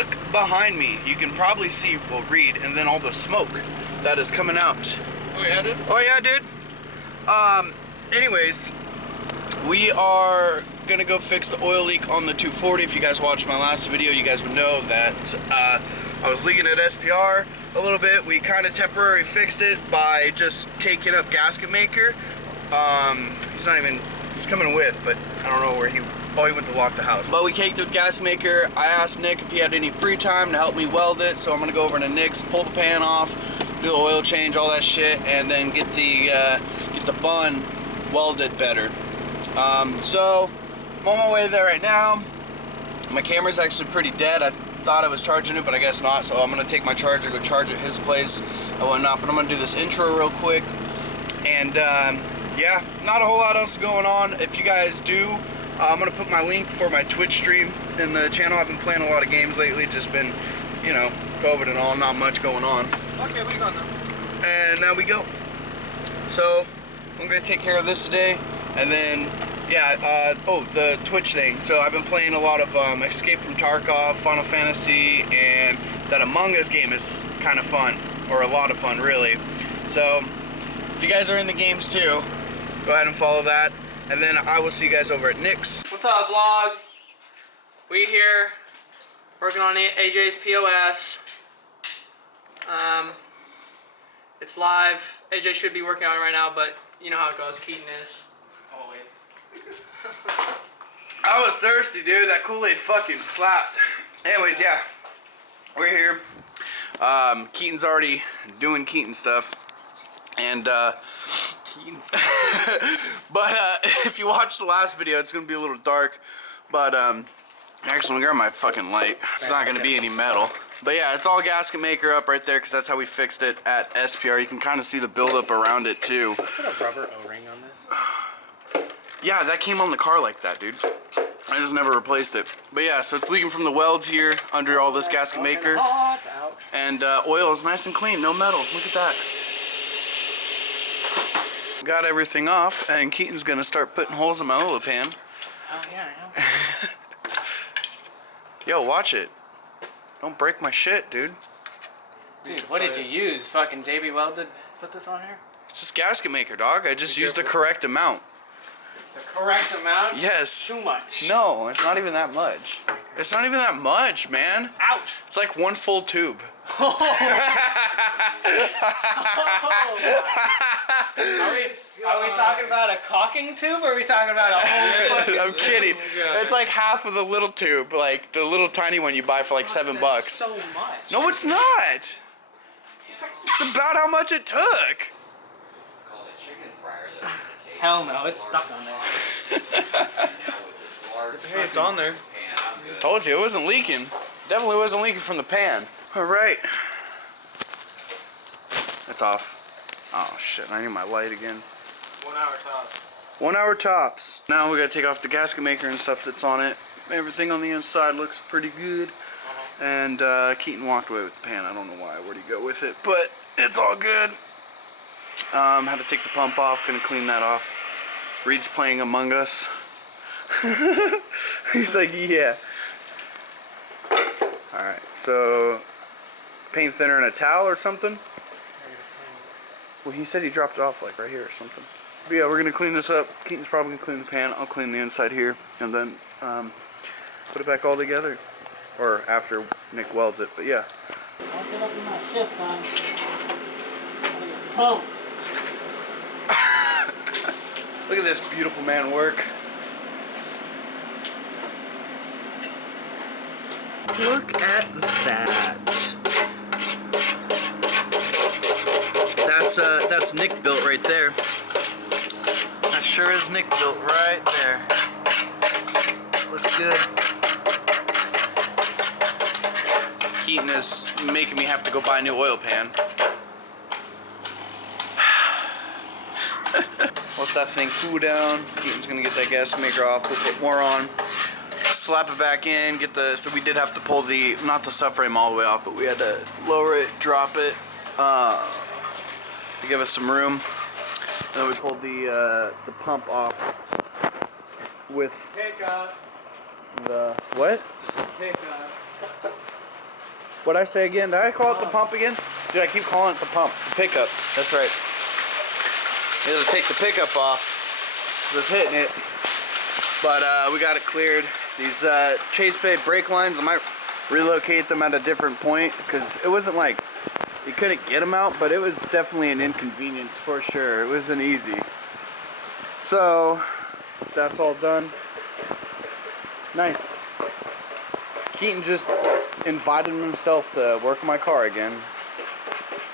look behind me. You can probably see, well, read, and then all the smoke that is coming out. Oh yeah, dude? Oh yeah, dude. Anyways, we are gonna go fix the oil leak on the 240. If you guys watched my last video, you guys would know that I was leaking at SPR a little bit. We kind of temporarily fixed it by just taking up gasket maker. He's not even, he's coming with, but I don't know where he went to lock the house. But we caked with gasket maker. I asked Nick if he had any free time to help me weld it, so I'm gonna go over to Nick's, pull the pan off, do the oil change, all that shit, and then get the bun welded better. So I'm on my way there right now. My camera's actually pretty dead. I thought I was charging it, but I guess not. So I'm gonna take my charger, go charge at his place and whatnot. But I'm gonna do this intro real quick. And yeah, not a whole lot else going on. If you guys do, I'm gonna put my link for my Twitch stream in the channel. I've been playing a lot of games lately. Just been, you know, COVID and all, not much going on. Okay, what you got now? And now we go. So I'm gonna take care of this today, and then yeah, oh, the Twitch thing. So I've been playing a lot of Escape from Tarkov, Final Fantasy, and that Among Us game is kind of fun, or a lot of fun, really. So if you guys are in the games too, go ahead and follow that, and then I will see you guys over at Nick's. What's up, vlog? We here working on AJ's POS. It's live. AJ should be working on it right now, but you know how it goes. Keaton is. Always. I was thirsty, dude. That Kool-Aid fucking slapped. Anyways, yeah, we're here. Keaton's already doing Keaton stuff, and Keaton stuff. but if you watched the last video, it's gonna be a little dark. But actually, I'm gonna grab my fucking light. It's not gonna be any metal. But yeah, it's all gasket maker up right there, because that's how we fixed it at SPR. You can kind of see the buildup around it too. Put a rubber O-ring on this. Yeah, that came on the car like that, dude. I just never replaced it. But yeah, so it's leaking from the welds here under all this gasket maker. And oil is nice and clean, no metal. Look at that. Got everything off, and Keaton's gonna start putting holes in my oil pan. Oh yeah, I know. Yo, watch it. Don't break my shit, dude. Dude, what did you use? Fucking JB Welded put this on here? It's just gasket maker, dog. I just used the correct amount. The correct amount? Yes. Too much. No, it's not even that much. It's not even that much, man. Ouch. It's like one full tube. Are we talking about a caulking tube, or are we talking about a whole fucking I'm kidding. It's like half of the little tube, like the little tiny one you buy for like $7. So much. No, it's not. It's about how much it took. Hell no, it's stuck on there. Hey, it's on there. Told you, it wasn't leaking. Definitely wasn't leaking from the pan. All right. It's off. Oh shit, I need my light again. 1 hour tops. 1 hour tops. Now we gotta take off the gasket maker and stuff that's on it. Everything on the inside looks pretty good. And Keaton walked away with the pan. I don't know why. Where'd he go with it? But it's all good. Had to take the pump off. Gonna clean that off. Reed's playing Among Us. He's like, yeah. Alright, so paint thinner and a towel or something? Well, he said he dropped it off like right here or something. But yeah, we're gonna clean this up. Keaton's probably gonna clean the pan. I'll clean the inside here, and then put it back all together. Or after Nick welds it, but yeah. Don't get up in my shit, son. I'm gonna get pumped. Look at this beautiful man work. Look at that. That's Nick built right there. That sure is Nick built right there. Looks good. Keaton is making me have to go buy a new oil pan. Let that thing cool down. Keaton's gonna get that gas maker off. We'll put more on. Slap it back in. Get the. So we did have to pull the, not the subframe all the way off, but we had to lower it, drop it, to give us some room. Then we pulled the pump off with Pickup. the what? Pickup. What'd I say again? Did I call it the pump again? Dude, I keep calling it the pump. The pickup. That's right. It'll take the pickup off because it's hitting it. But we got it cleared. These Chase Bay brake lines, I might relocate them at a different point because it wasn't like you couldn't get them out, but it was definitely an inconvenience for sure. It wasn't easy. So that's all done. Nice. Keaton just invited himself to work on my car again.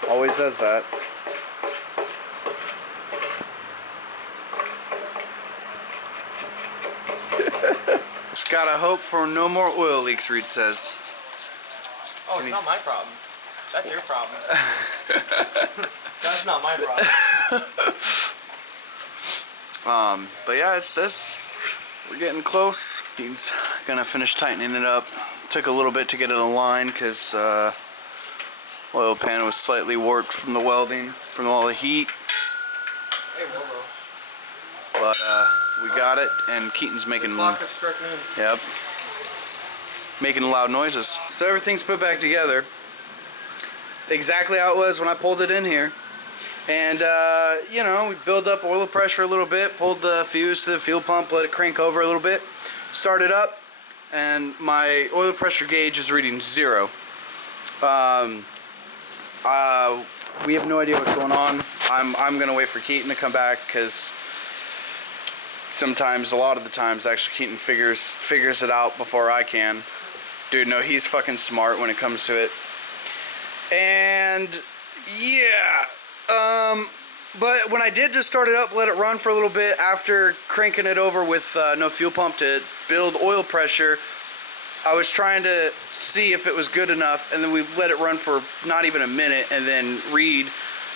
Always does that. Just gotta hope for no more oil leaks, Reed says. Oh, it's not my problem. That's your problem. That's not my problem. But yeah, it's this. We're getting close. He's gonna finish tightening it up. Took a little bit to get it aligned because oil pan was slightly warped from the welding, from all the heat. Hey, Robo. But we got it, and Keaton's making. Yep. Making loud noises. So everything's put back together. Exactly how it was when I pulled it in here. And, you know, we build up oil pressure a little bit, pulled the fuse to the fuel pump, let it crank over a little bit, start it up, and my oil pressure gauge is reading 0. We have no idea what's going on. I'm gonna wait for Keaton to come back because sometimes, a lot of the times, actually Keaton figures it out before I can. Dude, no, he's fucking smart when it comes to it. And yeah, but when I did just start it up, let it run for a little bit after cranking it over with no fuel pump to build oil pressure, I was trying to see if it was good enough, and then we let it run for not even a minute, and then Reed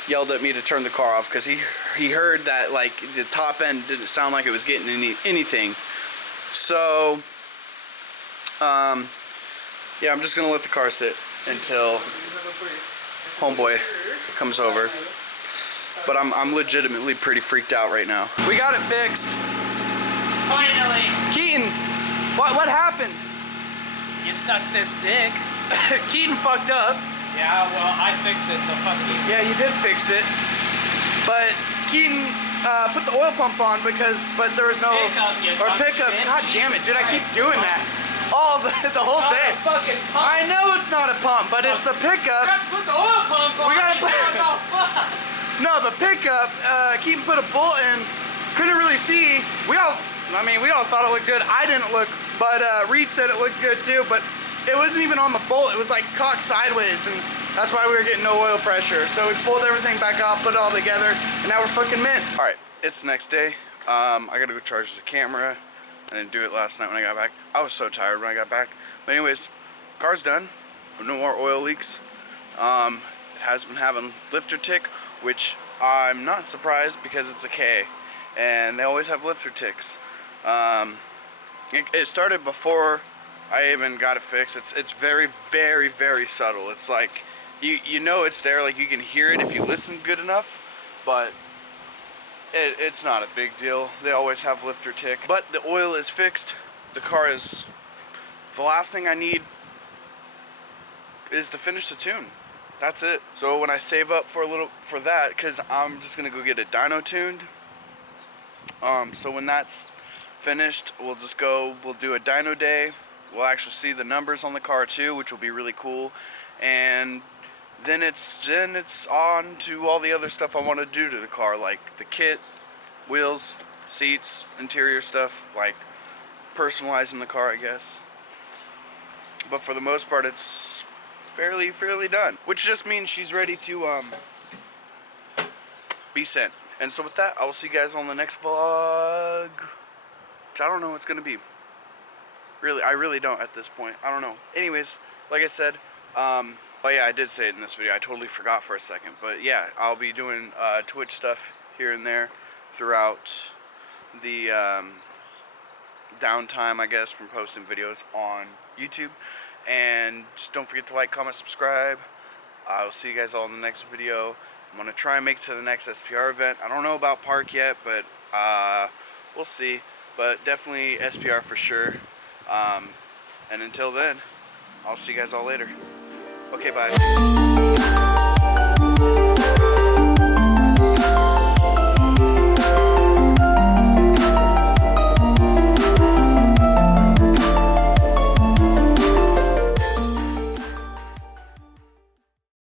yelled at me to turn the car off because he heard that like the top end didn't sound like it was getting anything. So yeah, I'm just gonna let the car sit until homeboy comes over. But I'm legitimately pretty freaked out right now. We got it fixed. Finally. Keaton, what happened? You sucked this dick. Keaton fucked up. Yeah, well, I fixed it, so fuck you. Yeah, you did fix it. But Keaton put the oil pump on but there was no pickup. God damn it, dude! I keep doing that. The whole day. Fucking pump. I know it's not a pump, but it's the pickup. You have to put the oil pump on. We gotta put. No, the pickup. Keaton put a bolt in. Couldn't really see. We all thought it looked good. I didn't look, but Reed said it looked good too. But it wasn't even on the bolt. It was like cocked sideways, and that's why we were getting no oil pressure. So we pulled everything back off, put it all together, and now we're fucking mint. All right, it's the next day. I gotta go charge the camera. I didn't do it last night when I got back. I was so tired when I got back. But anyways, car's done. No more oil leaks. It has been having lifter tick, which I'm not surprised because it's a K, and they always have lifter ticks. It started before I even got it fixed. It's very, very, very subtle. It's like you know it's there, like you can hear it if you listen good enough, but it's not a big deal. They always have lifter tick. But the oil is fixed. The car is... The last thing I need is to finish the tune. That's it. So when I save up for that, because I'm just gonna go get it dyno tuned. So when that's finished, we'll do a dyno day. We'll actually see the numbers on the car too, which will be really cool. And then it's on to all the other stuff I want to do to the car, like the kit, wheels, seats, interior stuff, like personalizing the car, I guess. But for the most part, it's fairly done, which just means she's ready to be sent. And so with that, I will see you guys on the next vlog, which I don't know what it's gonna be. Really, I really don't at this point. I don't know. Anyways, like I said, oh yeah, I did say it in this video. I totally forgot for a second. But yeah, I'll be doing Twitch stuff here and there throughout the downtime, I guess, from posting videos on YouTube. And just don't forget to like, comment, subscribe. I'll see you guys all in the next video. I'm going to try and make it to the next SPR event. I don't know about Park yet, but we'll see. But definitely SPR for sure. And until then, I'll see you guys all later. Okay, bye.